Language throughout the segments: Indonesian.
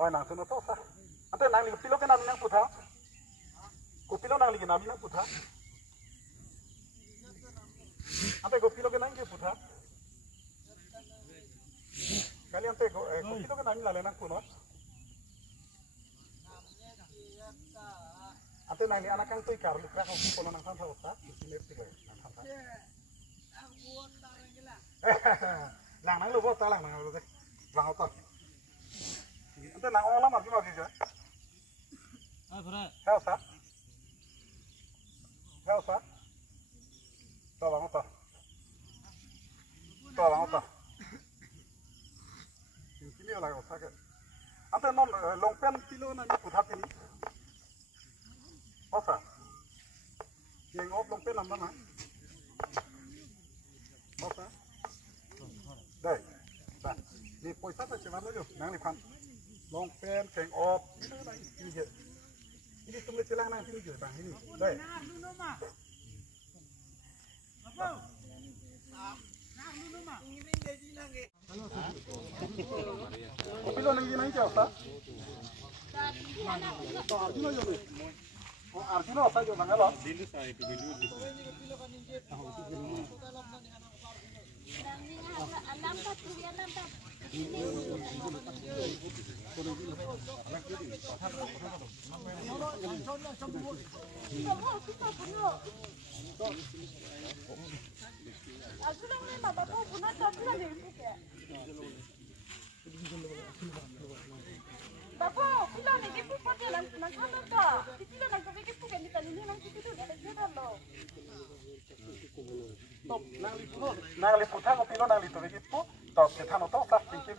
Oi nang suno to sa. Ante nang li pilo ke nang nang putha. Ko pilo nang li ke nang putha. Ante go pilo ke nang ke putha. Kali ante go pilo ke nang la le nang kuno. Ante nang li anak kang tui kar lukra ko polo nang san tha otta. Sine pilo nang san tha. Lang nang lu bota lang nang lu de. Lang otta. Ante nang ola ma bi ja. Helsa. Helsa. To lang otta. To lang otta. Ini lah otta ke. Ante non longpen pilo nang putha pini. Osa. Yang op longpen nang mana? Osa. Đây. Đây. Ni poisa ta chevan lo nang lipan. Longpen keng op. Ini je. Ini tumle celang nang sini je bang ini. Đây. Pilo nang nang je osa. To Arjuna jo. Oh Arjuna osa jo bang lo. Dilu sa itu dilu. Nang li putha ko pilo nang li to bigit po to ke thano to sa pinche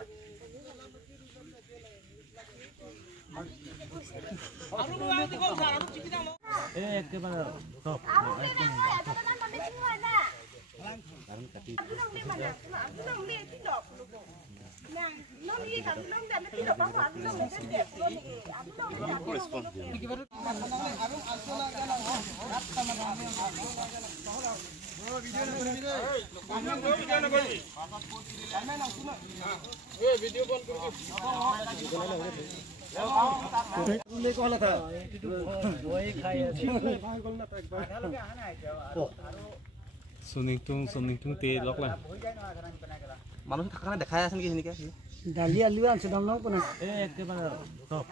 Suning te lok lah. মানুষ থাকানে দেখাই আছে নেকি সেনেকে দালি আলু আনছে দাম নাও কোন একেবারে টপ